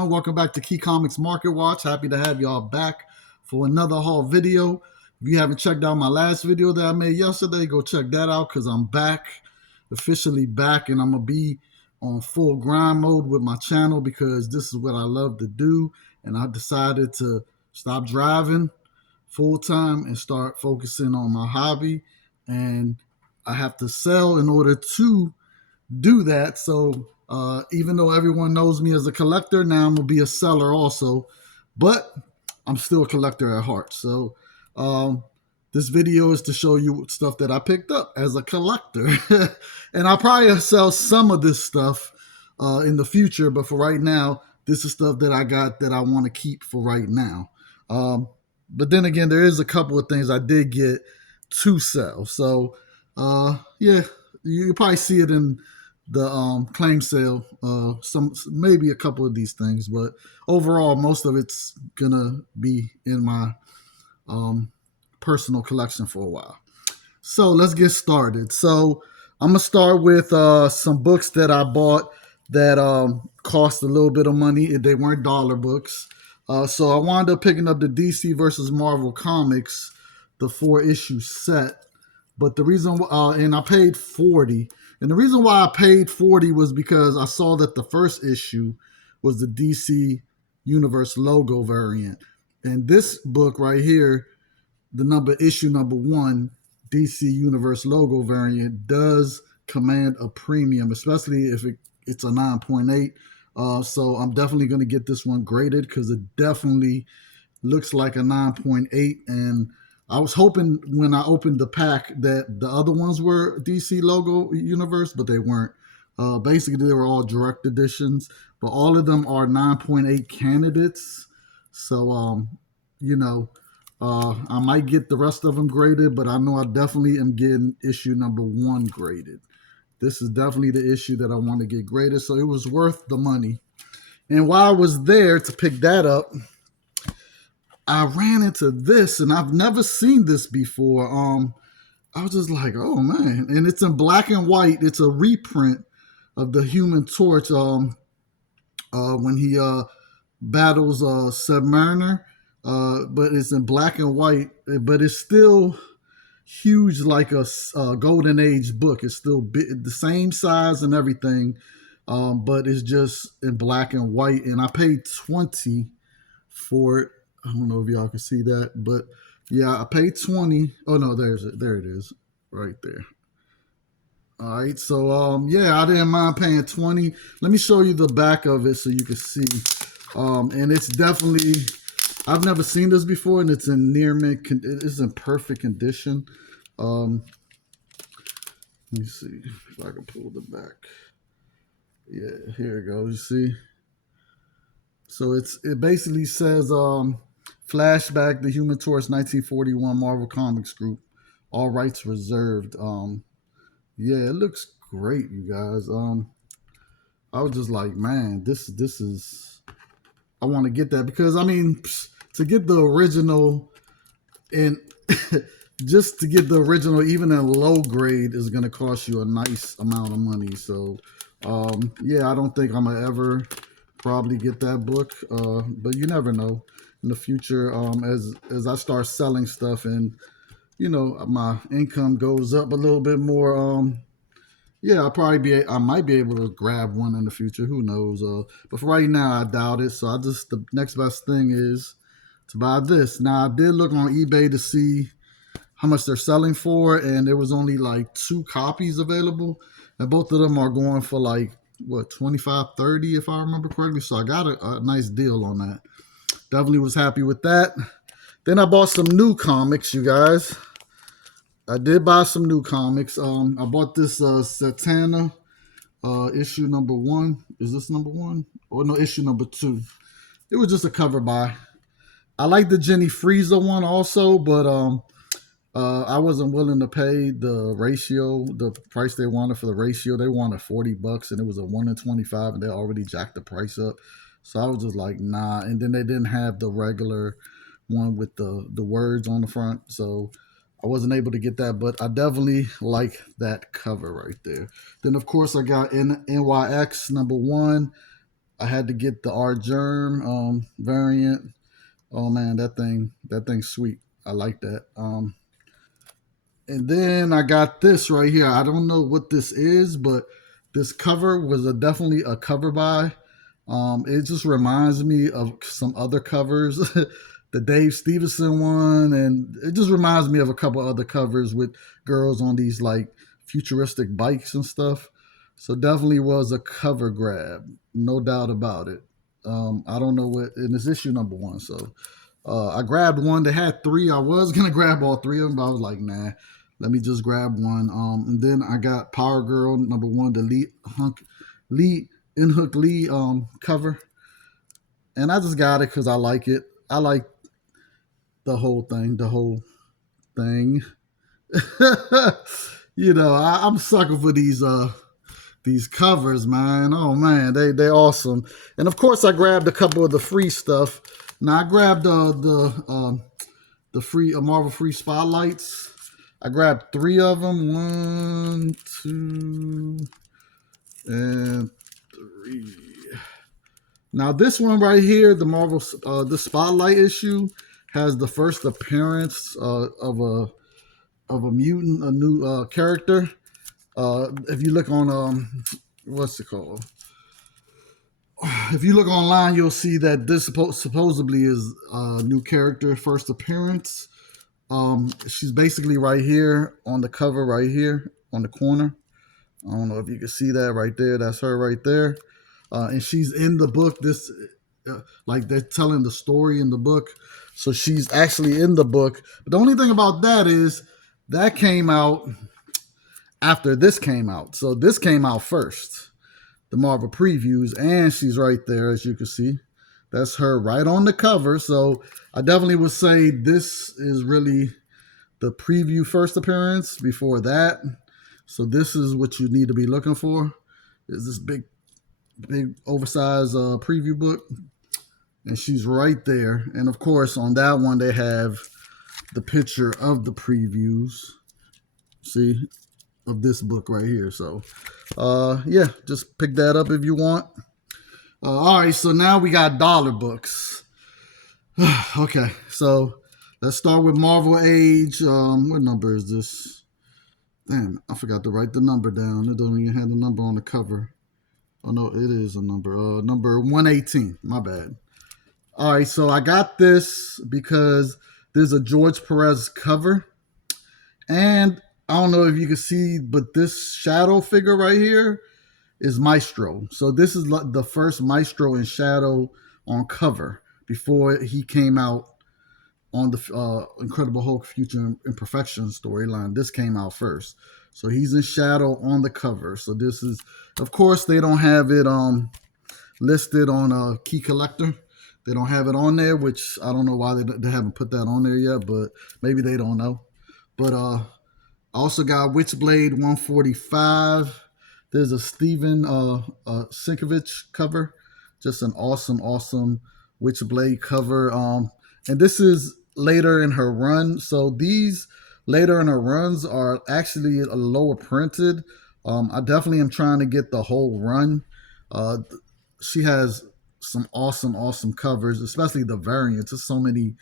everyone. Welcome back to Key Comics Market Watch. Happy to have y'all back for another haul video. If you haven't checked out my last video that I made yesterday, go check that out because I'm back, officially back, and I'm going to be on full grind mode with my channel because this is what I love to do. And I decided to stop driving full time and start focusing on my hobby. And I have to sell in order to do that. So even though everyone knows me as a collector, now I'm gonna be a seller also, but I'm still a collector at heart. So this video is to show you stuff that I picked up as a collector. And I'll probably sell some of this stuff in the future, but for right now, this is stuff that I got that I want to keep for right now. But then again, there is a couple of things I did get to sell. So yeah, you probably see it in the claim sale, maybe a couple of these things, but overall most of it's gonna be in my personal collection for a while. So let's get started. So I'm gonna start with some books that I bought that cost a little bit of money. They weren't dollar books. So I wound up picking up the DC versus Marvel Comics, the 4-issue set. But the reason, and I paid $40. And the reason why I paid $40 was because I saw that the first issue was the DC Universe logo variant. And this book right here, the issue number 1, DC Universe logo variant, does command a premium, especially if it's a 9.8. So I'm definitely going to get this one graded because it definitely looks like a 9.8. And I was hoping when I opened the pack that the other ones were DC logo universe, but they weren't. Basically, they were all direct editions, but all of them are 9.8 candidates. So, I might get the rest of them graded, but I know I definitely am getting issue number 1 graded. This is definitely the issue that I want to get graded, so it was worth the money. And while I was there to pick that up, I ran into this, and I've never seen this before. I was just like, oh man. And it's in black and white. It's a reprint of the Human Torch when he battles Submariner. But it's in black and white, but it's still huge, like a Golden Age book. It's still the same size and everything, but it's just in black and white. And I paid $20 for it. I don't know if y'all can see that, but yeah, I paid $20. Oh no, there it is, right there. All right, so yeah, I didn't mind paying $20. Let me show you the back of it so you can see. And it's definitely, I've never seen this before, and it's in near mint. It's in perfect condition. Let me see if I can pull the back. Yeah, here it goes. You see. So it basically says flashback, the Human Torch 1941 Marvel Comics Group, all rights reserved. Yeah, it looks great, you guys. I was just like, man, this is, I want to get that because I mean, to get the original, and just to get the original even in low grade is going to cost you a nice amount of money. So yeah, I don't think I'm gonna ever probably get that book, but you never know in the future. As I start selling stuff and my income goes up a little bit more, yeah, I might be able to grab one in the future. Who knows? But for right now, I doubt it. So the next best thing is to buy this. Now I did look on eBay to see how much they're selling for, and there was only like 2 copies available, and both of them are going for like what, 25, 30 if I remember correctly. So I got a nice deal on that. Definitely was happy with that. Then I bought some new comics, you guys. I did buy some new comics. I bought this Satana issue number 1. Is this number 1? Or no, issue number 2. It was just a cover buy. I like the Jenny Frieza one also, but I wasn't willing to pay the ratio, the price they wanted for the ratio. They wanted $40, and it was a 1 in 25, and they already jacked the price up. So I was just like, nah. And then they didn't have the regular one with the words on the front, so I wasn't able to get that. But I definitely like that cover right there. Then of course I got NYX number 1. I had to get the R Germ variant. Oh man, that thing's sweet. I like that. And then I got this right here. I don't know what this is, but this cover was definitely a cover buy. It just reminds me of some other covers, the Dave Stevenson one, and it just reminds me of a couple other covers with girls on these like futuristic bikes and stuff. So definitely was a cover grab, no doubt about it. I don't know what, and it's issue number one. So I grabbed one. They had three. I was gonna grab all three of them, but I was like, nah, let me just grab one. And then I got Power Girl number one, the Lee Inhook Lee cover, and I just got it because I like it. I like the whole thing. The whole thing. I'm sucker for these covers, man. Oh man, they awesome. And of course, I grabbed a couple of the free stuff. Now I grabbed the free Marvel free spotlights. I grabbed three of them. One, two, and three. Now this one right here, the Marvel the spotlight issue has the first appearance of a mutant, a new character. If you look on what's it called? If you look online, you'll see that this supposedly is a new character, first appearance. She's basically right here on the cover, right here on the corner. I don't know if you can see that right there. That's her right there. And she's in the book. This, like they're telling the story in the book. So she's actually in the book. But the only thing about that is that came out after this came out. So this came out first, the Marvel previews, and she's right there, as you can see. That's her right on the cover. So I definitely would say this is really the preview first appearance before that. So this is what you need to be looking for, is this big oversized preview book. And she's right there. And of course, on that one, they have the picture of the previews. See? Of this book right here. So yeah, just pick that up if you want. All right, so now we got dollar books. Okay, so let's start with Marvel Age. What number is this? Damn, I forgot to write the number down. It doesn't even have the number on the cover. Oh no, it is a number. Number 118. My bad. All right, so I got this because there's a George Perez cover, and I don't know if you can see, but this shadow figure right here is Maestro. So this is the first Maestro in shadow on cover before he came out on the Incredible Hulk Future Imperfection storyline. This came out first. So he's in shadow on the cover. So this is, of course, they don't have it listed on a key collector. They don't have it on there, which I don't know why they haven't put that on there yet, but maybe they don't know. But I also got Witchblade 145. There's a Steven Sinkovich cover. Just an awesome Witchblade cover. And this is later in her run. So these later in her runs are actually a lower printed. I definitely am trying to get the whole run. She has some awesome covers, especially the variants. There's so many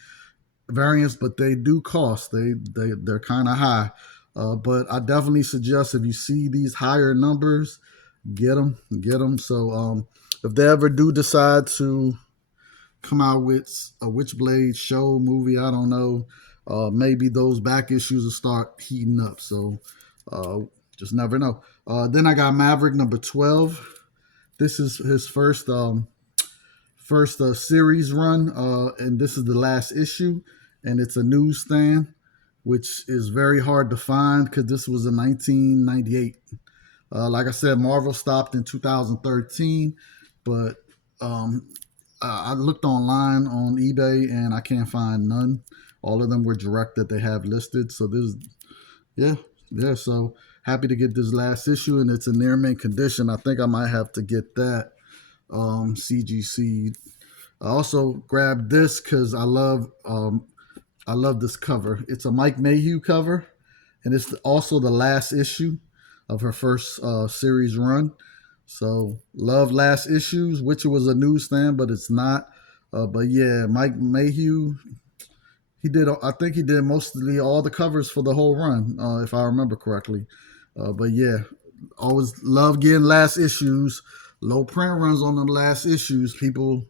variants, but they do cost. They're kind of high. But I definitely suggest if you see these higher numbers, get them. So if they ever do decide to come out with a Witchblade show movie, I don't know, maybe those back issues will start heating up. So just never know. Then I got Maverick number 12. This is his first series run, and this is the last issue, and it's a newsstand, which is very hard to find because this was in 1998. Like I said, Marvel stopped in 2013, but I looked online on eBay and I can't find none. All of them were direct that they have listed. So this, yeah. So happy to get this last issue, and it's in near mint condition. I think I might have to get that CGC. I also grabbed this because I love this cover. It's a Mike Mayhew cover, and it's also the last issue of her first series run. So love last issues, which was a newsstand, but it's not. But yeah, Mike Mayhew, he did. I think he did mostly all the covers for the whole run, if I remember correctly. But yeah, always love getting last issues. Low print runs on them last issues. People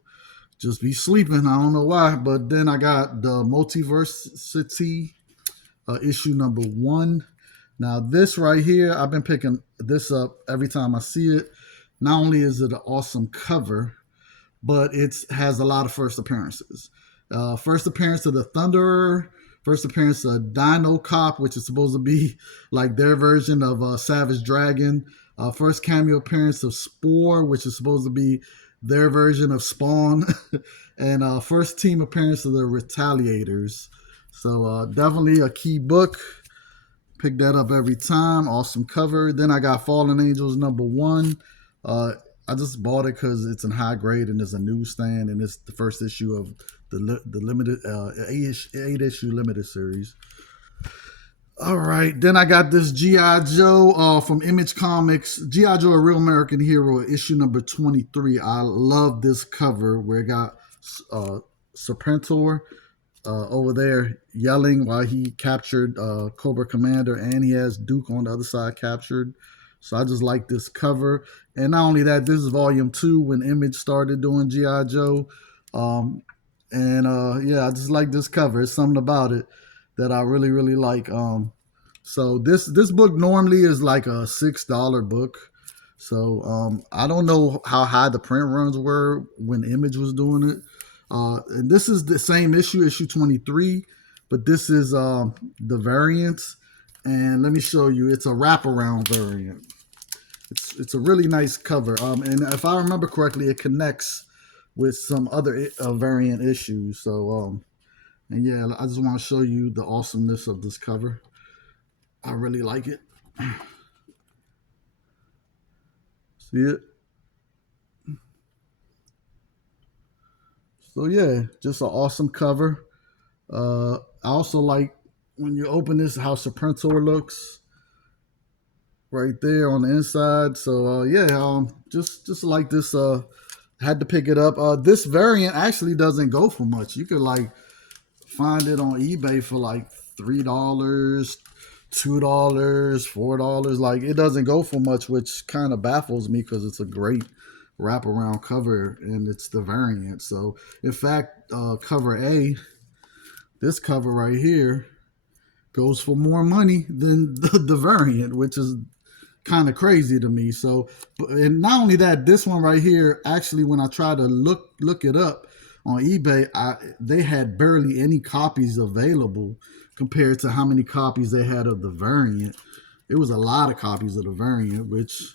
just be sleeping. I don't know why. But then I got the Multiversity issue number 1. Now this right here, I've been picking this up every time I see it. Not only is it an awesome cover, but it has a lot of first appearances. First appearance of the Thunderer, first appearance of Dino Cop, which is supposed to be like their version of Savage Dragon. First cameo appearance of Spore, which is supposed to be their version of Spawn. And first team appearance of the Retaliators. So definitely a key book. Pick that up every time. Awesome cover. Then I got Fallen Angels number 1. I just bought it because it's in high grade and it's a newsstand and it's the first issue of the limited 8 issue limited series. All right, then I got this G.I. Joe from Image Comics. G.I. Joe, A Real American Hero, issue number 23. I love this cover where it got Serpentor over there yelling while he captured Cobra Commander, and he has Duke on the other side captured. So I just like this cover. And not only that, this is volume 2 when Image started doing G.I. Joe. Yeah, I just like this cover. It's something about it that I really, really like. So this book normally is like a $6 book. So I don't know how high the print runs were when Image was doing it. And this is the same issue 23, but this is the variant. And let me show you, it's a wraparound variant. It's a really nice cover. And if I remember correctly, it connects with some other variant issues. So, and yeah, I just want to show you the awesomeness of this cover. I really like it. See it? So yeah, just an awesome cover. I also like when you open this how Serpentor looks right there on the inside. So just like this. Had to pick it up. This variant actually doesn't go for much. You could like find it on eBay for like $3, $2, $4. Like it doesn't go for much, which kind of baffles me because it's a great wraparound cover and it's the variant. So in fact, cover A, this cover right here, goes for more money than the variant, which is kind of crazy to me. So, and not only that, this one right here, actually, when I tried to look it up on eBay, they had barely any copies available compared to how many copies they had of the variant. It was a lot of copies of the variant, which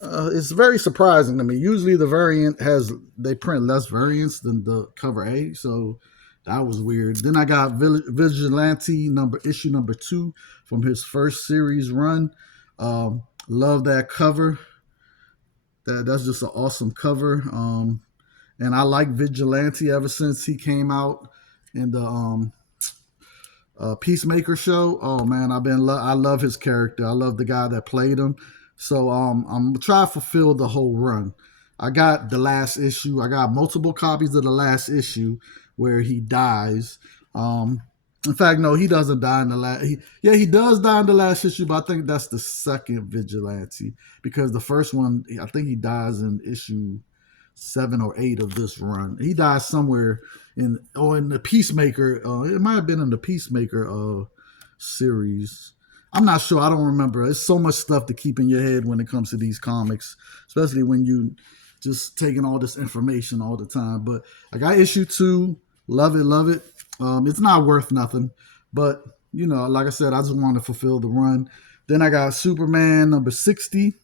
it's very surprising to me. Usually the variant they print less variants than the cover A, so that was weird. Then I got Vigilante issue number 2 from his first series run. Love that cover. That's just an awesome cover. And I like Vigilante ever since he came out in the Peacemaker show. Oh man, I love his character. I love the guy that played him. So I'm trying to fulfill the whole run. I got the last issue. I got multiple copies of the last issue where he dies. In fact, no, he doesn't die in the last. He does die in the last issue, but I think that's the second Vigilante because the first one, I think he dies in issue 7 or 8 of this run. He dies somewhere in the Peacemaker. It might have been in the Peacemaker series. I'm not sure. I don't remember. It's so much stuff to keep in your head when it comes to these comics, especially when you just taking all this information all the time. But I got issue 2. Love it, love it. It's not worth nothing, but like I said, I just want to fulfill the run. Then I got Superman number 60.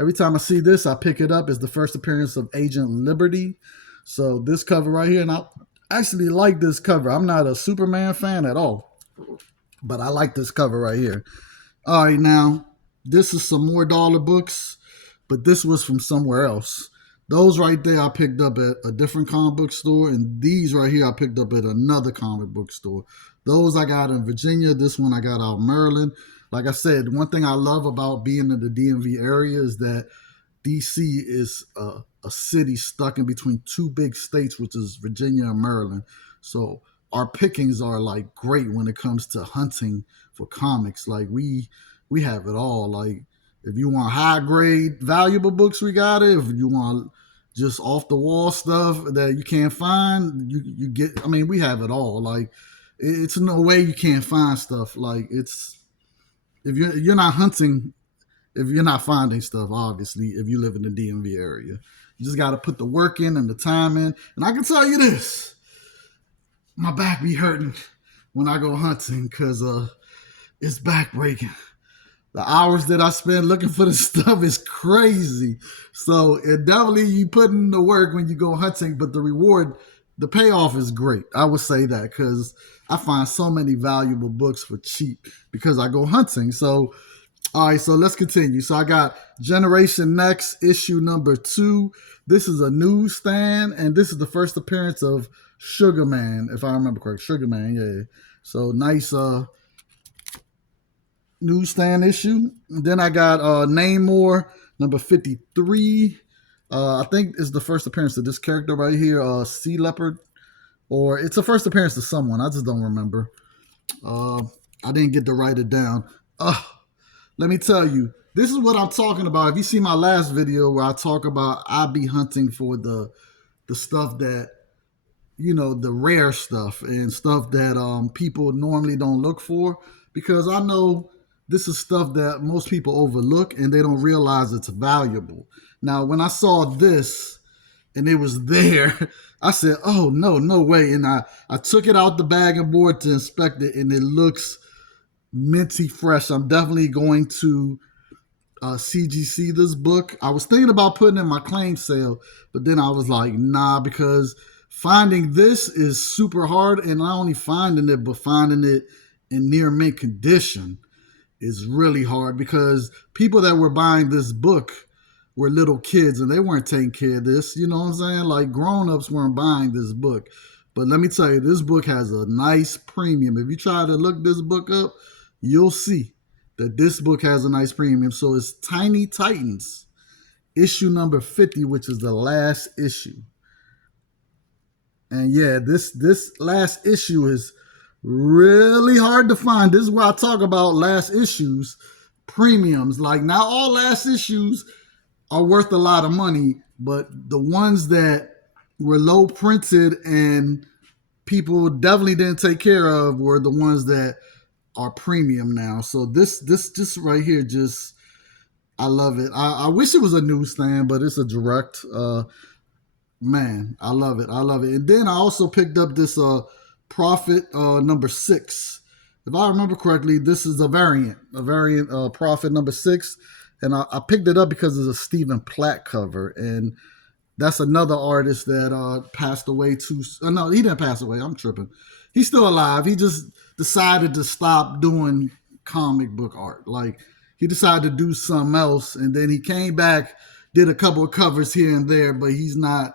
Every time I see this, I pick it up. It's the first appearance of Agent Liberty. So this cover right here, and I actually like this cover. I'm not a Superman fan at all, but I like this cover right here. All right, now this is some more dollar books, but this was from somewhere else. Those right there I picked up at a different comic book store, and these right here I picked up at another comic book store. Those I got in Virginia. This one I got out in Maryland. Like I said, one thing I love about being in the DMV area is that DC is a city stuck in between two big states, which is Virginia and Maryland. So our pickings are like great when it comes to hunting for comics. Like we have it all. Like if you want high grade valuable books, we got it. If you want just off the wall stuff that you can't find, you get. I mean, we have it all. Like it's no way you can't find stuff. Like it's if you're not hunting, if you're not finding stuff, obviously, if you live in the DMV area, you just got to put the work in and the time in. And I can tell you this, my back be hurting when I go hunting because it's back breaking. The hours that I spend looking for the stuff is crazy. So it definitely you put in the work when you go hunting, but the reward, the payoff is great. I would say that because I find so many valuable books for cheap because I go hunting. So all right, so let's continue. So I got Generation Next issue number 2. This is a newsstand, and this is the first appearance of Sugar Man, if I remember correct. Sugar Man, yeah. So nice newsstand issue. And then I got Namor number 53. I think is the first appearance of this character right here, Sea Leopard, or it's a first appearance of someone. I just don't remember. I didn't get to write it down. Let me tell you, this is what I'm talking about. If you see my last video where I talk about I be hunting for the stuff that, you know, the rare stuff and stuff that people normally don't look for, because I know this is stuff that most people overlook and they don't realize it's valuable. Now, when I saw this and it was there, I said, oh, no way. And I took it out the bag and board to inspect it, and it looks minty fresh. I'm definitely going to CGC this book. I was thinking about putting in my claim sale, but then I was like, nah, because finding this is super hard, and not only finding it, but finding it in near mint condition is really hard because people that were buying this book were little kids and they weren't taking care of this. You know what I'm saying? Like grown-ups weren't buying this book. But let me tell you, this book has a nice premium. If you try to look this book up, you'll see that this book has a nice premium. So it's Tiny Titans, issue number 50, which is the last issue. And yeah, this last issue is really hard to find. This is where I talk about last issues, premiums. Like not all last issues are worth a lot of money, but the ones that were low printed and people definitely didn't take care of were the ones that are premium now. So this just right here, just I love it. I wish it was a newsstand, but it's a direct. Man, I love it. I love it. And then I also picked up this Prophet number 6. If I remember correctly, this is a variant Prophet number 6. And I picked it up because it's a Stephen Platt cover. And that's another artist that passed away too. No, he didn't pass away. I'm tripping. He's still alive. He just decided to stop doing comic book art. Like he decided to do something else. And then he came back, did a couple of covers here and there, but he's not.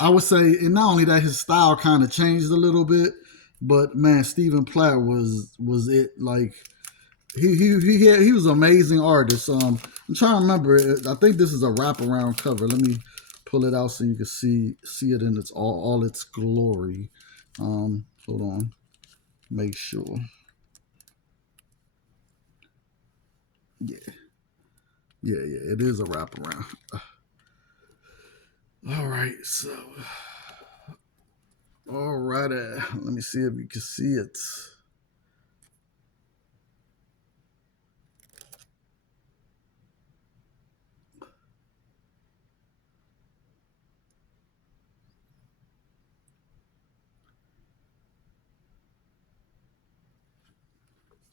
I would say, and not only that, his style kind of changed a little bit, but man, Stephen Platt was it. Like he was an amazing artist. I'm trying to remember. I think this is a wraparound cover. Let me pull it out so you can see it in its all its glory. Hold on, make sure. Yeah, it is a wraparound. All right, so. All right, let me see if you can see it.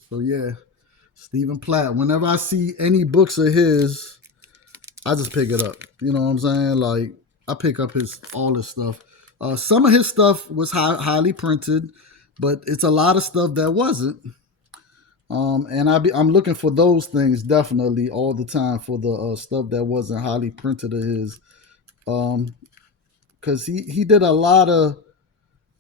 So yeah, Stephen Platt. Whenever I see any books of his, I just pick it up. You know what I'm saying? Like I pick up all his stuff. Some of his stuff was highly printed, but it's a lot of stuff that wasn't. And I'm looking for those things definitely all the time for the stuff that wasn't highly printed of his. Because he did a lot of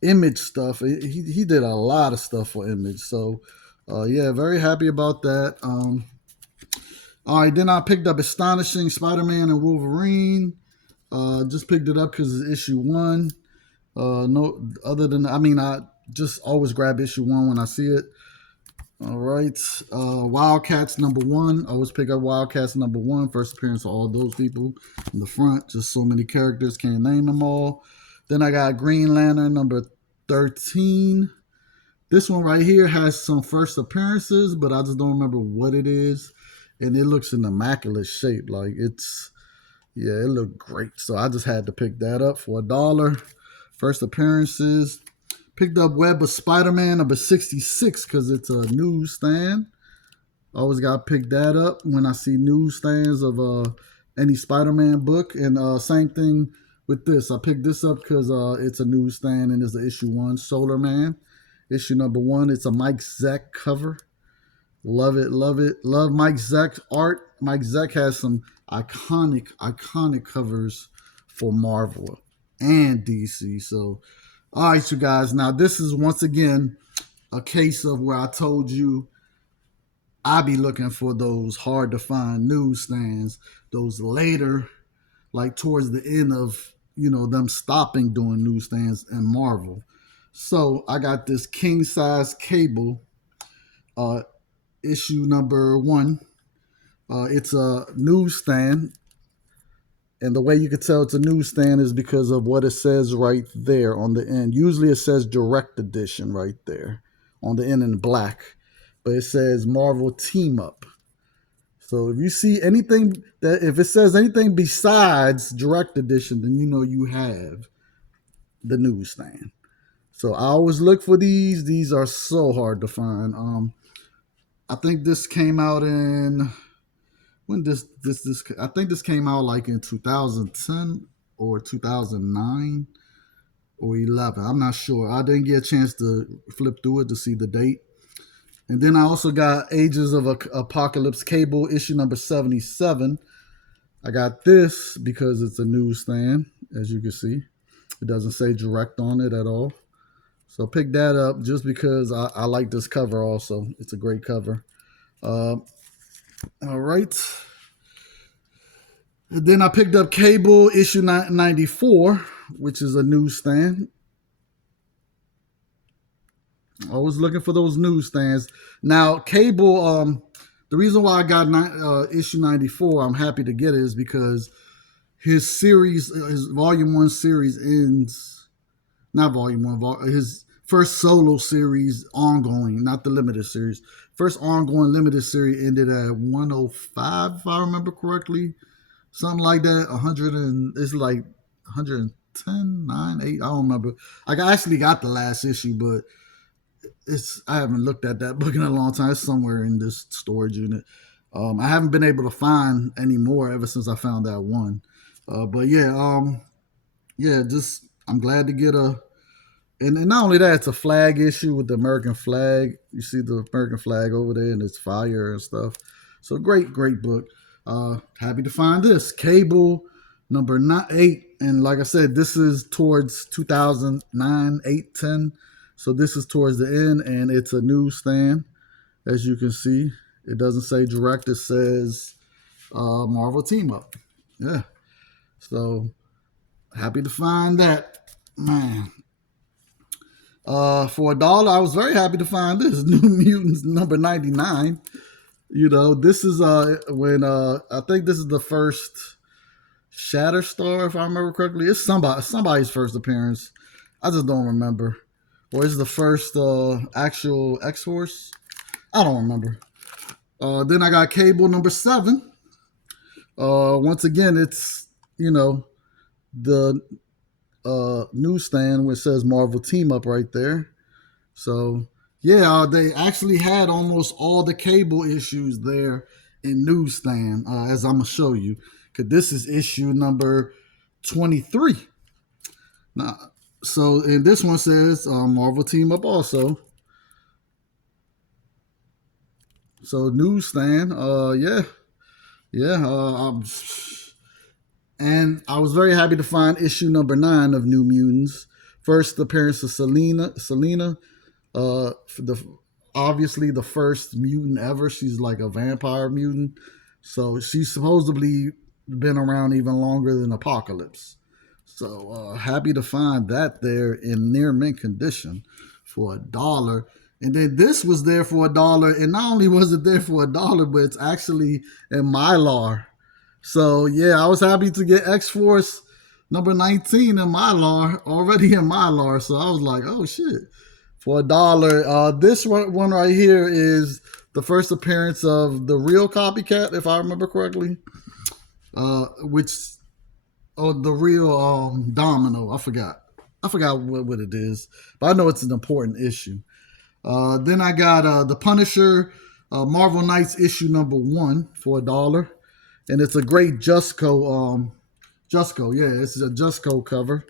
Image stuff. He did a lot of stuff for Image. So yeah, very happy about that. All right, then I picked up Astonishing Spider-Man and Wolverine. Just picked it up because it's issue one. No, other than I just always grab issue one when I see it. All right, Wildcats #1. I always pick up Wildcats #1. First appearance of all those people in the front. Just so many characters, can't name them all. Then I got Green Lantern #13. This one right here has some first appearances, but I just don't remember what it is. And it looks in immaculate shape. It looked great. So I just had to pick that up for $1. First appearances. Picked up Web of Spider-Man #66 because it's a newsstand. Always got to pick that up when I see newsstands of any Spider-Man book. And same thing with this. I picked this up because it's a newsstand and it's an issue one, Solar Man. Issue #1. It's a Mike Zeck cover. Love it, love it. Love Mike Zeck's art. Mike Zeck has some iconic covers for Marvel and DC. So, all right, you guys. Now, this is once again a case of where I told you I be looking for those hard to find newsstands, those later, like towards the end of, them stopping doing newsstands in Marvel. So I got this king size cable, issue #1. It's a newsstand, and the way you can tell it's a newsstand is because of what it says right there on the end. Usually it says direct edition right there on the end in black, but it says Marvel Team Up. So if you see anything if it says anything besides direct edition, then you know you have the newsstand. So I always look for these. These are so hard to find. I think this came out in I think this came out like in 2010 or 2009 or 11. I'm not sure. I didn't get a chance to flip through it to see the date. And then I also got Ages of Apocalypse cable, issue #77. I got this because it's a newsstand, as you can see. It doesn't say direct on it at all. So pick that up just because I like this cover also. It's a great cover. All right. And then I picked up Cable issue 94, which is a newsstand. Always looking for those newsstands. Now, Cable, the reason why I got issue 94, I'm happy to get it, is because his series, his volume 1 series ends, not volume 1, his first solo series ongoing, not the limited series. First ongoing limited series ended at 105, if I remember correctly. Something like that. 100 and it's like 110, 9, 8. I don't remember. I actually got the last issue, but I haven't looked at that book in a long time. It's somewhere in this storage unit. I haven't been able to find any more ever since I found that one. But yeah, just I'm glad to get and not only that, it's a flag issue with the American flag. You see the American flag over there, and it's fire and stuff. So great book. Happy to find this Cable #8, and like I said, this is towards 2009, 8, 10. So this is towards the end, and it's a newsstand, as you can see. It doesn't say direct; it says Marvel Team Up. Yeah. So happy to find that, man. For $1, I was very happy to find this New Mutants #99. This is when I think this is the first Shatterstar, if I remember correctly. It's somebody's first appearance. I just don't remember. Or is it the first actual X-Force? I don't remember. Then I got Cable #7. Once again, it's the newsstand where it says Marvel Team Up right there. So yeah, they actually had almost all the Cable issues there in newsstand, as I'm gonna show you, because this is issue #23. Now, so and this one says Marvel Team Up also. So newsstand, and I was very happy to find issue #9 of New Mutants. First appearance of Selena, obviously the first mutant ever. She's like a vampire mutant. So she's supposedly been around even longer than Apocalypse. So happy to find that there in near mint condition for $1. And then this was there for $1. And not only was it there for $1, but it's actually in Mylar. So yeah, I was happy to get X Force number 19 in Mylar, already in Mylar. So I was like, oh shit. For $1. This one right here is the first appearance of the real copycat, if I remember correctly. Which the real Domino. I forgot. I forgot what it is, but I know it's an important issue. Then I got the Punisher, Marvel Knights issue number 1 for $1, and it's a great Justco. Justco, yeah, it's a Justco cover,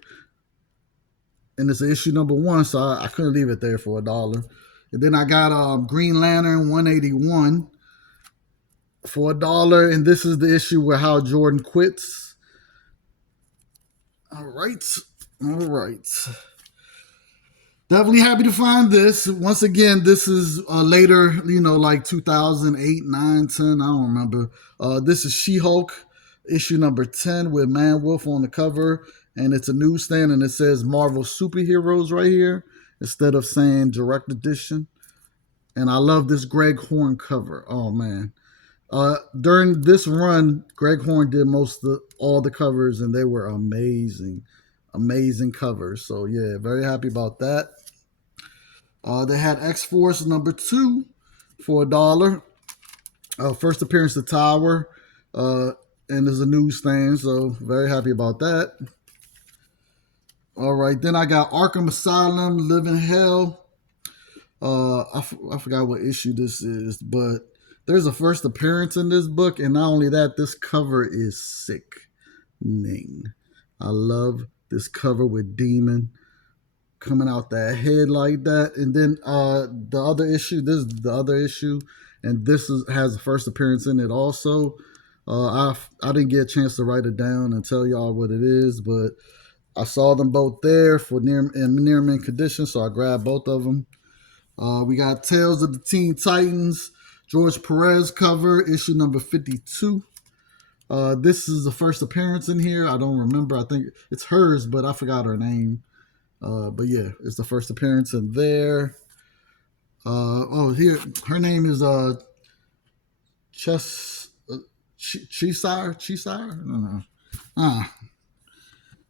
and it's issue number 1, so I couldn't leave it there for $1. And then I got Green Lantern 181 for $1, and this is the issue where Hal Jordan quits. All right. Definitely happy to find this. Once again, this is later, like 2008, 9, 10. I don't remember. This is She-Hulk, issue number 10 with Man Wolf on the cover. And it's a newsstand, and it says Marvel Superheroes right here instead of saying Direct Edition. And I love this Greg Horn cover. Oh, man. During this run, Greg Horn did all the covers, and they were amazing covers. So yeah, very happy about that. They had X-Force number 2 for $1. First appearance of Tower, and there's a newsstand, so very happy about that. All right, then I got Arkham Asylum, Living Hell. I forgot what issue this is, but there's a first appearance in this book, and not only that, this cover is sickening. I love this cover with Demon coming out that head like that. And then the other issue, this is the other issue, and this has a first appearance in it also. I didn't get a chance to write it down and tell y'all what it is, but I saw them both there for near mint condition, so I grabbed both of them. We got Tales of the Teen Titans, George Perez cover, issue number 52. This is the first appearance in here. I don't remember. I think it's hers, but I forgot her name. But yeah, it's the first appearance in there. Here, her name is Chisire? I don't know.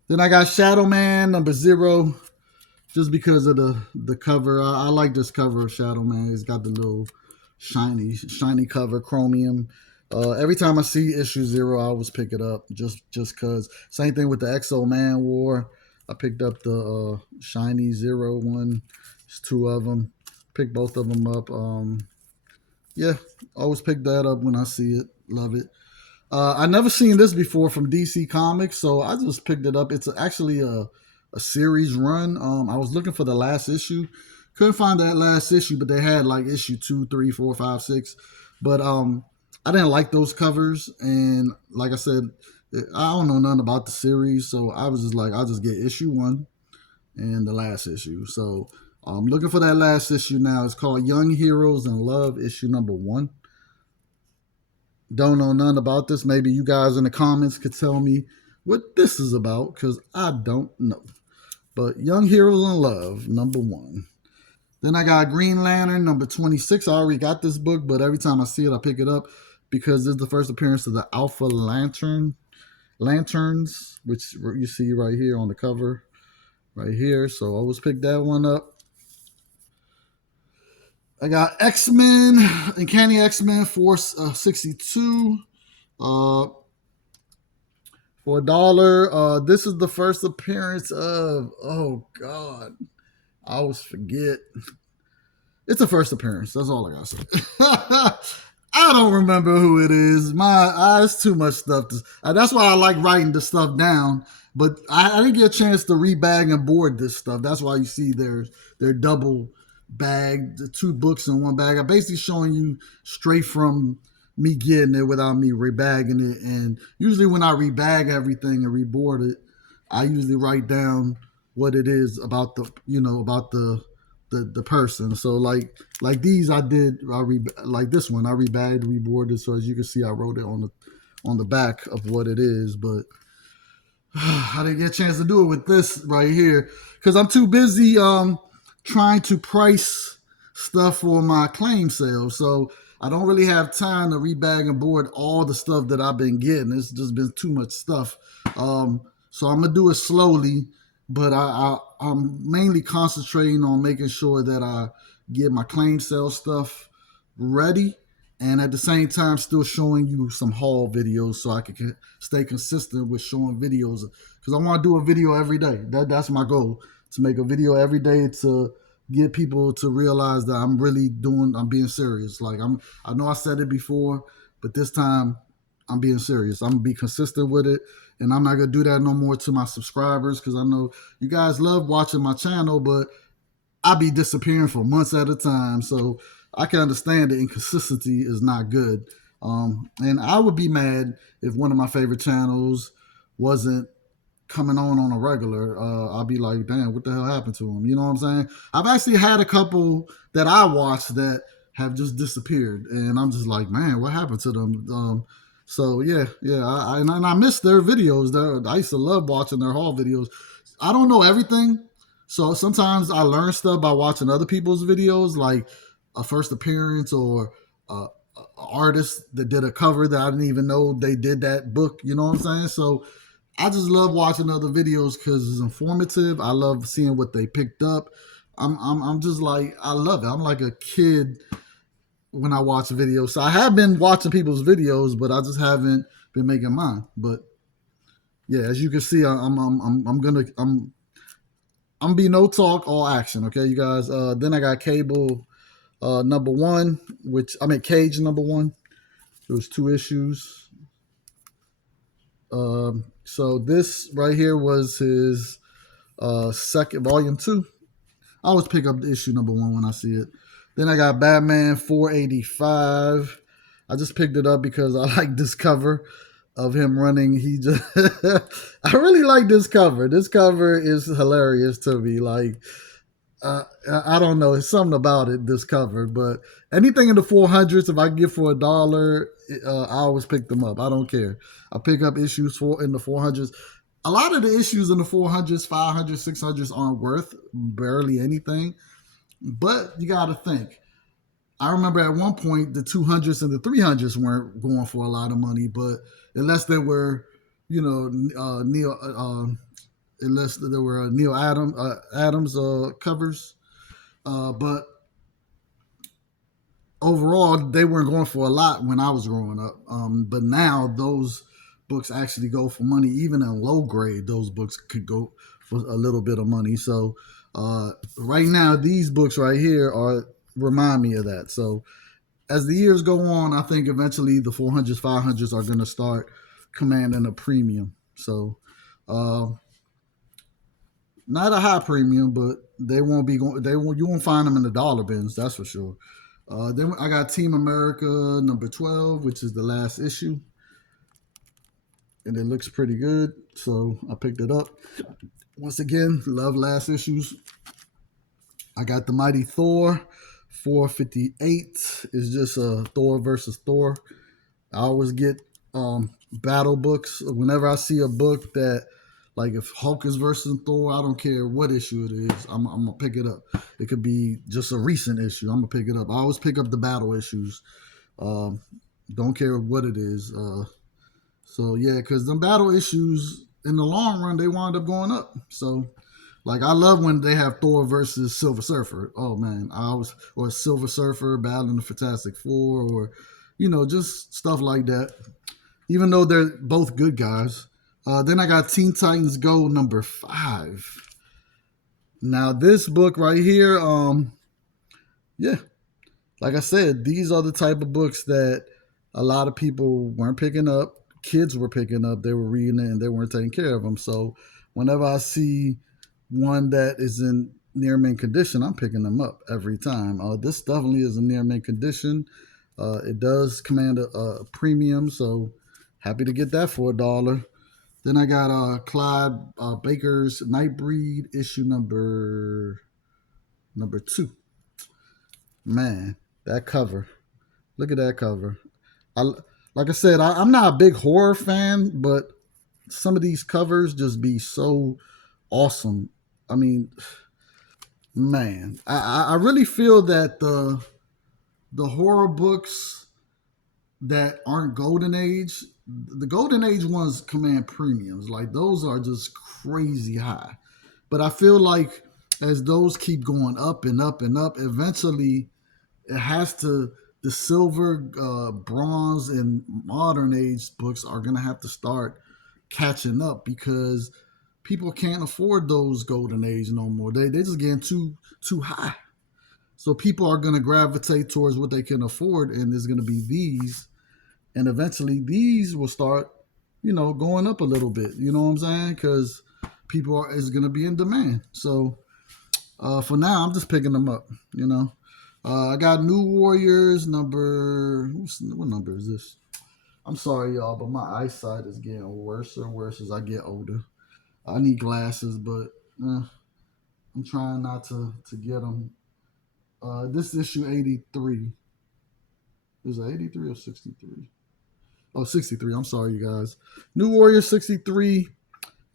Then I got Shadow Man number 0. Just because of the cover. I like this cover of Shadow Man. It's got the little shiny cover, chromium. Every time I see issue 0, I always pick it up just because. Same thing with the Exo Man War. I picked up the shiny 0 one. There's 2 of them. Pick both of them up. Yeah, always pick that up when I see it. Love it. I never seen this before from DC Comics, so I just picked it up. It's actually a series run. I was looking for the last issue. Couldn't find that last issue, but they had like issue 2, 3, 4, 5, 6. But I didn't like those covers, and like I said, I don't know nothing about the series, so I was just like, I'll just get issue 1 and the last issue. So I'm looking for that last issue now. It's called Young Heroes in Love, issue number 1. Don't know nothing about this. Maybe you guys in the comments could tell me what this is about, because I don't know. But Young Heroes in Love, number 1. Then I got Green Lantern, number 26. I already got this book, but every time I see it, I pick it up because this is the first appearance of the Alpha Lanterns, which you see right here on the cover, right here. So I always pick that one up. I got X-Men, Uncanny X-Men Force 62. For $1. This is the first appearance of, oh God, I always forget. It's a first appearance. That's all I gotta say. I don't remember who it is. It's too much stuff. That's why I like writing the stuff down. But I didn't get a chance to rebag and board this stuff. That's why you see they're double bagged, 2 books in 1 bag. I'm basically showing you straight from me getting it without me rebagging it. And usually when I rebag everything and reboard it, I usually write down what it is about the the person. So like these like this one I rebagged, reboarded. So as you can see, I wrote it on the back of what it is, but I didn't get a chance to do it with this right here because I'm too busy trying to price stuff for my claim sale. So I don't really have time to rebag and board all the stuff that I've been getting. It's just been too much stuff. So I'm gonna do it slowly, but I'm mainly concentrating on making sure that I get my claim sale stuff ready, and at the same time still showing you some haul videos so I can stay consistent with showing videos because I want to do a video every day. That's my goal, to make a video every day to get people to realize that I'm being serious. I know I said it before, but this time I'm being serious. I'm gonna be consistent with it, and I'm not gonna do that no more to my subscribers because I know you guys love watching my channel, but I be disappearing for months at a time. So I can understand the inconsistency is not good. And I would be mad if one of my favorite channels wasn't coming on a regular. I'll be like, damn, what the hell happened to him? You know what I'm saying? I've actually had a couple that I watched that have just disappeared, and I'm just like, man, what happened to them? So yeah, and I miss their videos. I used to love watching their haul videos. I don't know everything, so sometimes I learn stuff by watching other people's videos, like a first appearance or a artist that did a cover that I didn't even know they did that book. You know what I'm saying? So I just love watching other videos because it's informative. I love seeing what they picked up. I'm just like, I love it. I'm like a kid when I watch videos. So I have been watching people's videos, but I just haven't been making mine. But yeah, as you can see, I'm be no talk, all action. Okay, you guys. Then I got cable number one, Cage number one. There was 2 issues. So this right here was his second volume 2. I always pick up the issue number 1 when I see it. Then I got Batman 485. I just picked it up because I like this cover of him running. I really like this cover. This cover is hilarious to me. Like, I don't know. It's something about it, this cover. But anything in the 400s, if I can get for $1, I always pick them up. I don't care. I pick up issues in the 400s. A lot of the issues in the 400s, 500s, 600s aren't worth barely anything. But you got to think. I remember at one point the 200s and the 300s weren't going for a lot of money, but unless they were, unless there were Adams covers, but overall they weren't going for a lot when I was growing up. But now those books actually go for money. Even in low grade, those books could go for a little bit of money. So right now, these books right here remind me of that. So as the years go on, I think eventually the 400s, 500s are going to start commanding a premium. So not a high premium, but they won't be going. You won't find them in the dollar bins. That's for sure. Then I got Team America number 12, which is the last issue, and it looks pretty good. So I picked it up. Once again, love last issues. I got the Mighty Thor 458. It's just Thor versus Thor. I always get battle books. Whenever I see a book that, like if Hulk is versus Thor, I don't care what issue it is. I'm going to pick it up. It could be just a recent issue. I'm going to pick it up. I always pick up the battle issues. Don't care what it is. So, yeah, because the battle issues, in the long run, they wind up going up. So, like, I love when they have Thor versus Silver Surfer. Oh, man. Or Silver Surfer battling the Fantastic Four, or, just stuff like that. Even though they're both good guys. Then I got Teen Titans Go number 5. Now, this book right here, yeah, like I said, these are the type of books that a lot of people weren't picking up. Kids were picking up. They were reading it and they weren't taking care of them. So whenever I see one that is in near mint condition, I'm picking them up every time. This definitely is a near mint condition. It does command a premium, so happy to get that for $1. Then I got Clyde Baker's Nightbreed issue number Number 2. Man, that cover. Look at that cover. I like I said, I'm not a big horror fan, but some of these covers just be so awesome. I mean, man, I really feel that the horror books that aren't golden age, the golden age ones command premiums. Like those are just crazy high. But I feel like as those keep going up and up and up, eventually it has to, the silver, bronze, and modern age books are gonna have to start catching up because people can't afford those golden age no more. They just getting too high. So people are gonna gravitate towards what they can afford, and there's gonna be these, and eventually these will start, going up a little bit. You know what I'm saying? Because people are is gonna be in demand. So for now, I'm just picking them up. I got New Warriors number. What number is this? I'm sorry, y'all, but my eyesight is getting worse and worse as I get older. I need glasses, but I'm trying not to get them. This issue 83. Is it 83 or 63? Oh, 63. I'm sorry, you guys. New Warriors 63.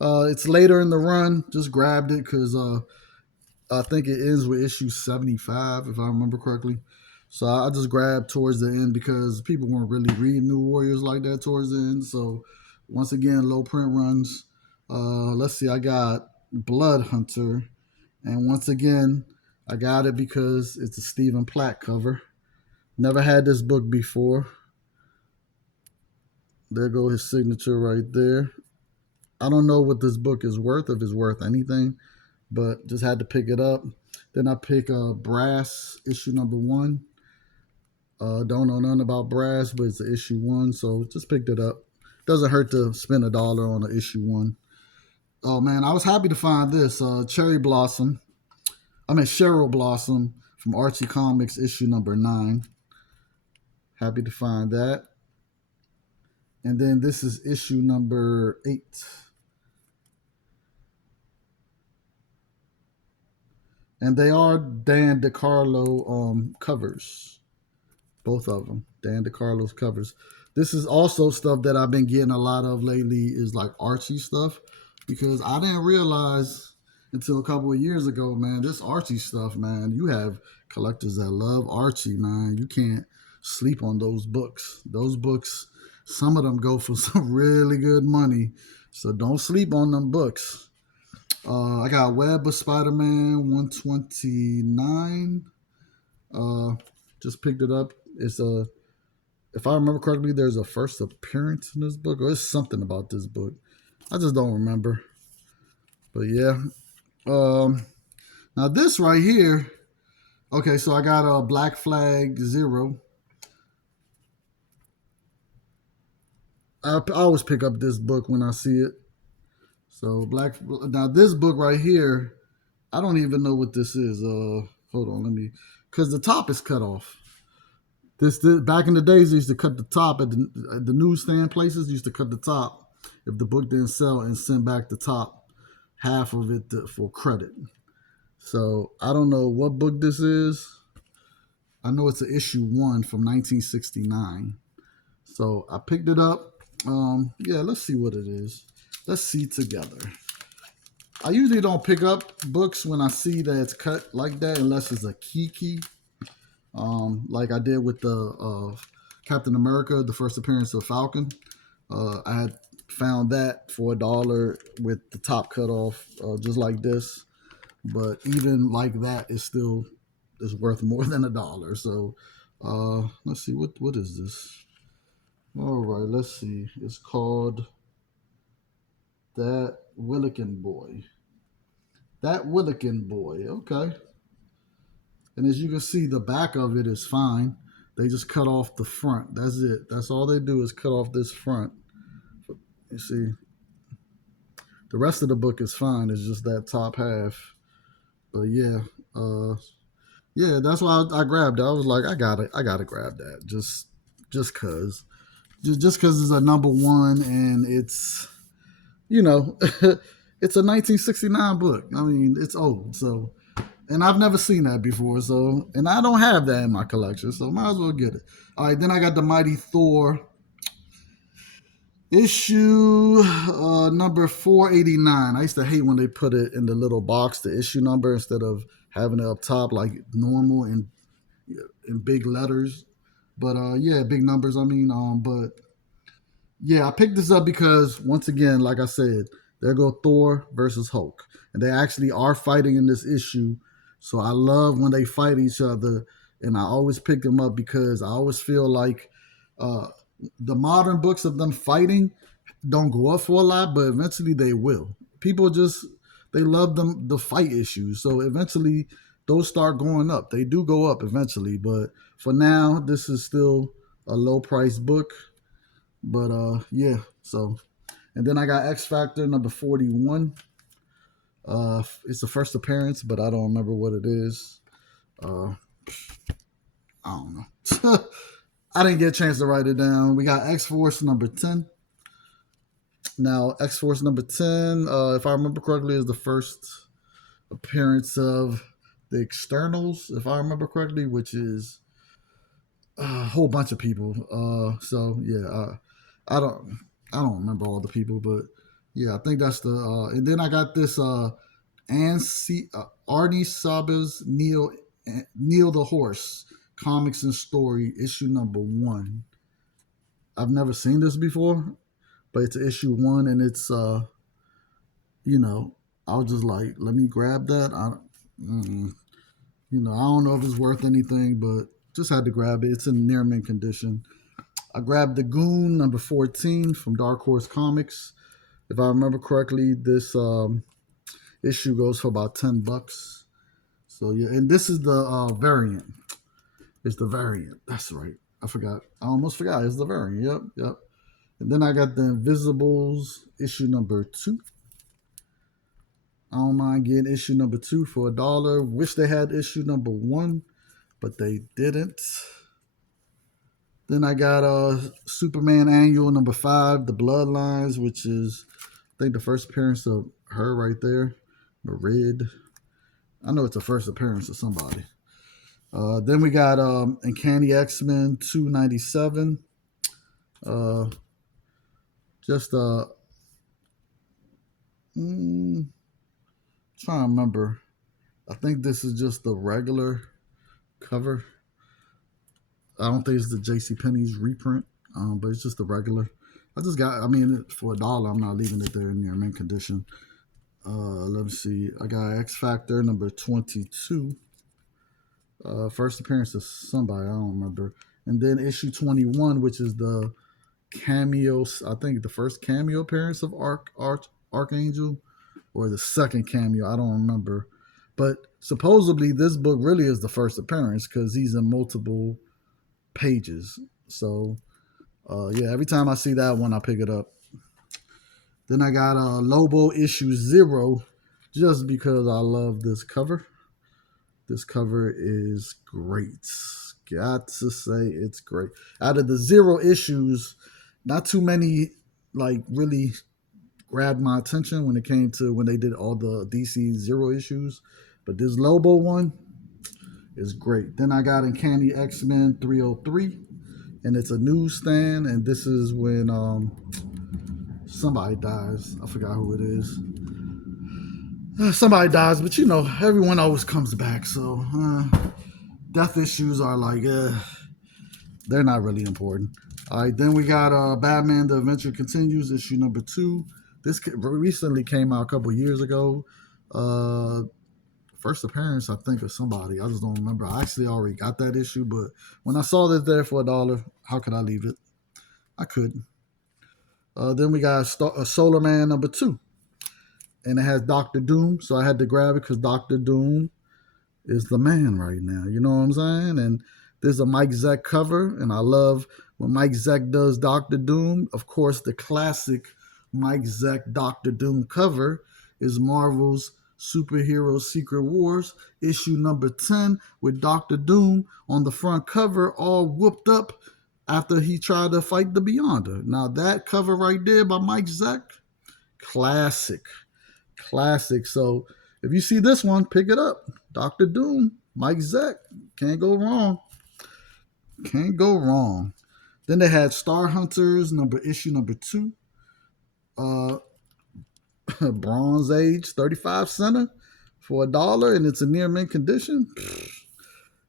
It's later in the run. Just grabbed it because I think it ends with issue 75, if I remember correctly. So I just grabbed towards the end because people weren't really reading New Warriors like that towards the end. So once again, low print runs. Let's see, I got Blood Hunter. And once again, I got it because it's a Stephen Platt cover. Never had this book before. There go his signature right there. I don't know what this book is worth, if it's worth anything, but just had to pick it up. Then I pick Brass issue number 1. Don't know nothing about Brass, but it's issue 1, so just picked it up. Doesn't hurt to spend $1 on an issue 1. Oh man, I was happy to find this Cheryl Blossom from Archie Comics issue number 9. Happy to find that. And then this is issue number 8. And they are Dan DeCarlo covers. Both of them. Dan DeCarlo's covers. This is also stuff that I've been getting a lot of lately, is like Archie stuff. Because I didn't realize until a couple of years ago, man, this Archie stuff, man, you have collectors that love Archie, man. You can't sleep on those books. Those books, some of them go for some really good money. So don't sleep on them books. I got Web of Spider-Man 129. Just picked it up. It's if I remember correctly, there's a first appearance in this book, or it's something about this book. I just don't remember. But yeah. Now this right here. Okay, so I got a Black Flag 0. I always pick up this book when I see it. So now this book right here, I don't even know what this is. Hold on, because the top is cut off. This back in the days, they used to cut the top at the newsstand places. Used to cut the top if the book didn't sell and send back the top half of it for credit. So I don't know what book this is. I know it's an issue 1 from 1969. So I picked it up. Yeah, let's see what it is. Let's see together. I usually don't pick up books when I see that it's cut like that unless it's a key. Like I did with the Captain America, the first appearance of Falcon. I had found that for $1 with the top cut off, just like this. But even like that, is worth more than $1. So let's see, what is this? All right, let's see. It's called That Willikin Boy. That Willikin Boy. Okay. And as you can see, the back of it is fine. They just cut off the front. That's it. That's all they do is cut off this front. You see, the rest of the book is fine. It's just that top half. But yeah, that's why I grabbed it. I was like, I gotta grab that just cause it's a number 1 and it's it's a 1969 book. I mean, it's old, so And I've never seen that before, so and I don't have that in my collection, so might as well get it. All right, then I got the Mighty Thor issue number 489. I used to hate when they put it in the little box, the issue number, instead of having it up top like normal and in big letters. But yeah, big numbers. I mean, but yeah, I picked this up because once again, like I said, there go Thor versus Hulk, and they actually are fighting in this issue. So I love when they fight each other, and I always pick them up because I always feel like uh, the modern books of them fighting don't go up for a lot, but eventually they will. People just they love them the fight issues, so eventually those start going up. They do go up eventually, but for now, this is still a low price book. But yeah, so and then I got X Factor number 41. It's the first appearance, but I don't remember what it is. Uh, I don't know. I didn't get a chance to write it down. We got X Force number 10. Now, X Force number 10, if I remember correctly, is the first appearance of the externals, if I remember correctly, which is a whole bunch of people. So yeah, I don't I don't remember all the people, but yeah, I think that's the. And then I got this Arnie Saba's Neil the Horse comics and story issue number 1. I've never seen this before, but it's issue 1, and it's you know, I was just like, let me grab that. I don't know if it's worth anything, but just had to grab it. It's in near mint condition. I grabbed the Goon number 14 from Dark Horse Comics. If I remember correctly, this issue goes for about $10. So yeah, and this is the variant. It's the variant. That's right. I forgot. I almost forgot. It's the variant. Yep. And then I got the Invisibles issue number 2. I don't mind getting issue number 2 for $1. Wish they had issue number 1, but they didn't. Then I got Superman Annual number 5, The Bloodlines, which is I think the first appearance of her right there, Marid. I know it's the first appearance of somebody. Then we got Uncanny X-Men 297. Just trying to remember. I think this is just the regular cover. I don't think it's the JCPenney's reprint, but it's just the regular. I mean, for $1, I'm not leaving it there in near mint condition. Let me see. I got X Factor number 22. First appearance of somebody, I don't remember. And then issue 21, which is the cameos. I think the first cameo appearance of Archangel, or the second cameo. I don't remember. But supposedly this book really is the first appearance because he's in multiple pages. So yeah, every time I see that one, I pick it up. Then I got Lobo issue 0, just because I love this cover. This cover is great. Got to say, it's great. Out of the 0 issues, not too many like really grabbed my attention when it came to when they did all the DC 0 issues, but this Lobo one is great. Then I got Uncanny X-Men 303, and it's a newsstand, and this is when somebody dies. I forgot who it is. Somebody dies, but everyone always comes back. So death issues are like, they're not really important. All right, then we got Batman: The Adventure Continues, issue number 2. This recently came out a couple years ago. First appearance, I think, of somebody. I just don't remember. I actually already got that issue, but when I saw this there for $1, how could I leave it? I couldn't. Then we got Solar Man number 2. And it has Doctor Doom, so I had to grab it because Doctor Doom is the man right now. You know what I'm saying? And there's a Mike Zeck cover, and I love when Mike Zeck does Doctor Doom. Of course, the classic Mike Zeck Doctor Doom cover is Marvel's Superhero Secret Wars, issue number 10, with Doctor Doom on the front cover, all whooped up after he tried to fight the Beyonder. Now, that cover right there by Mike Zeck, classic. So If you see this one, pick it up. Dr. Doom, Mike Zeck. Can't go wrong. Can't go wrong. Then they had Star Hunters issue number 2. Uh, Bronze Age 35 center for $1, and it's a near mint condition.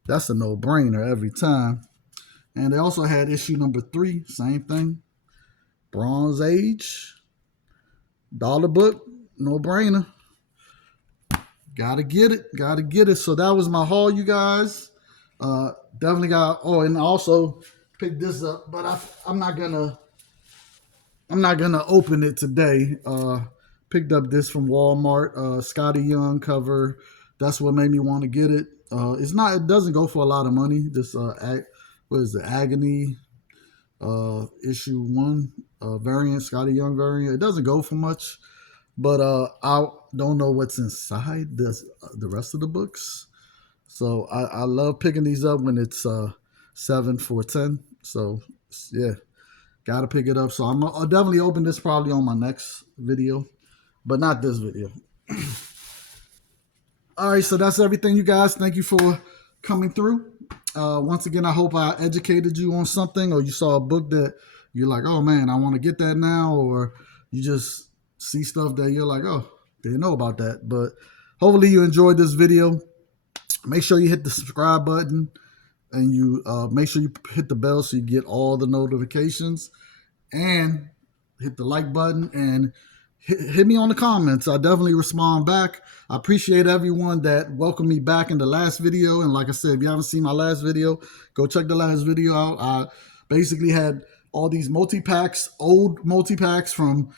That's a no brainer every time. And they also had issue number 3, same thing. Bronze Age, dollar book, no brainer. Gotta get it, gotta get it. So that was my haul, you guys. Definitely got. Oh, and also picked this up, but I'm not gonna open it today. Picked up this from Walmart. Scotty Young cover. That's what made me want to get it. It's not. It doesn't go for a lot of money. This what is it? Agony issue 1 variant. Scotty Young variant. It doesn't go for much, but I don't know what's inside the rest of the books. So I love picking these up when it's 7 for $10. So yeah, gotta pick it up. So I'll definitely open this probably on my next video, but not this video. All right, so that's everything, you guys. Thank you for coming through. Once again, I hope I educated you on something, or you saw a book that you're like, oh man, I want to get that now, or you just see stuff that you're like, oh, didn't know about that. But hopefully you enjoyed this video. Make sure you hit the subscribe button, and you make sure you hit the bell so you get all the notifications, and hit the like button, and hit me on the comments. I definitely respond back. I appreciate everyone that welcomed me back in the last video. And like I said, if you haven't seen my last video, go check the last video out. I basically had all these multi-packs, old multi-packs from,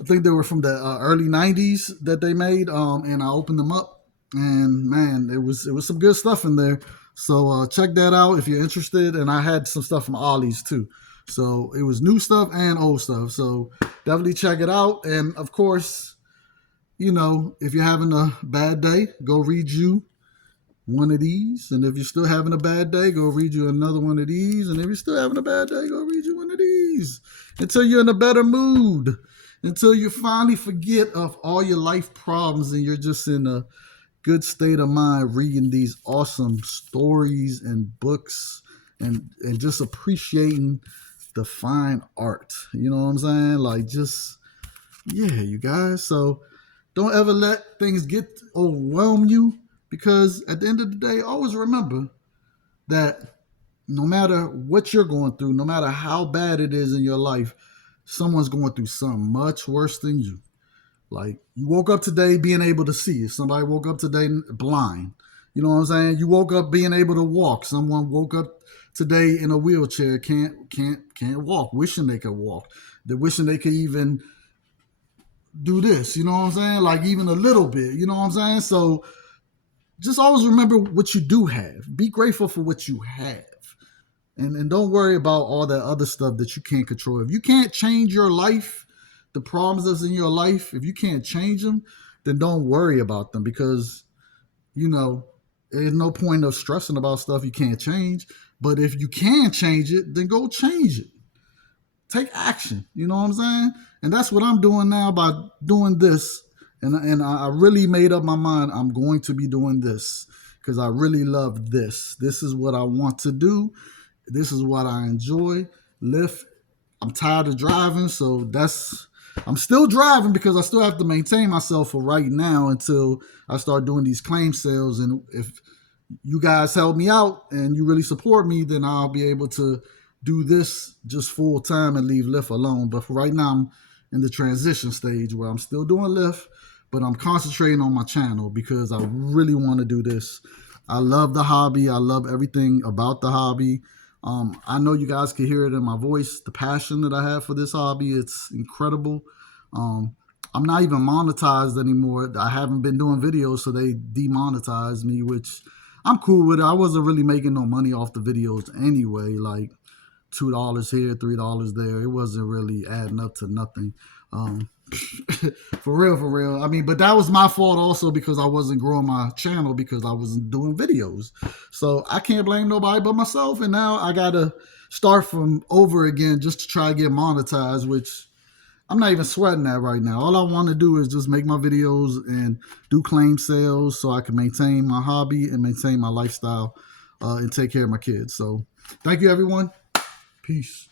I think they were from the early 90s that they made, and I opened them up. And man, it was some good stuff in there. So check that out if you're interested. And I had some stuff from Ollie's too. So it was new stuff and old stuff. So definitely check it out. And of course, you know, if you're having a bad day, go read you one of these. And if you're still having a bad day, go read you another one of these. And if you're still having a bad day, go read you one of these. Until you're in a better mood. Until you finally forget of all your life problems and you're just in a good state of mind reading these awesome stories and books and just appreciating the fine art. You know what I'm saying? Like, just, yeah, you guys. So don't ever let things overwhelm you, because at the end of the day, always remember that no matter what you're going through, no matter how bad it is in your life, someone's going through something much worse than you. Like, you woke up today being able to see. If somebody woke up today blind, you know what I'm saying? You woke up being able to walk. Someone woke up today in a wheelchair, can't walk, wishing they could walk. They're wishing they could even do this, you know what I'm saying? Like, even a little bit, you know what I'm saying? So just always remember what you do have. Be grateful for what you have. And don't worry about all that other stuff that you can't control. If you can't change your life, the problems that's in your life, if you can't change them, then don't worry about them, because, you know, there's no point of stressing about stuff you can't change. But if you can change it, then go change it. Take action. You know what I'm saying? And that's what I'm doing now by doing this. And I really made up my mind. I'm going to be doing this because I really love this. This is what I want to do. This is what I enjoy. Lyft. I'm tired of driving, so I'm still driving because I still have to maintain myself for right now until I start doing these claim sales. And if you guys help me out and you really support me, then I'll be able to do this just full time and leave Lyft alone. But for right now, I'm in the transition stage where I'm still doing Lyft, but I'm concentrating on my channel because I really want to do this. I love the hobby. I love everything about the hobby. I know you guys can hear it in my voice, the passion that I have for this hobby. It's incredible. I'm not even monetized anymore. I haven't been doing videos, so they demonetized me, which I'm cool with it. I wasn't really making no money off the videos anyway, like $2 here, $3 there. It wasn't really adding up to nothing. For real. I mean, but that was my fault also because I wasn't growing my channel because I wasn't doing videos. So I can't blame nobody but myself. And now I got to start from over again just to try to get monetized, which I'm not even sweating that right now. All I want to do is just make my videos and do claim sales so I can maintain my hobby and maintain my lifestyle and take care of my kids. So thank you, everyone. Peace.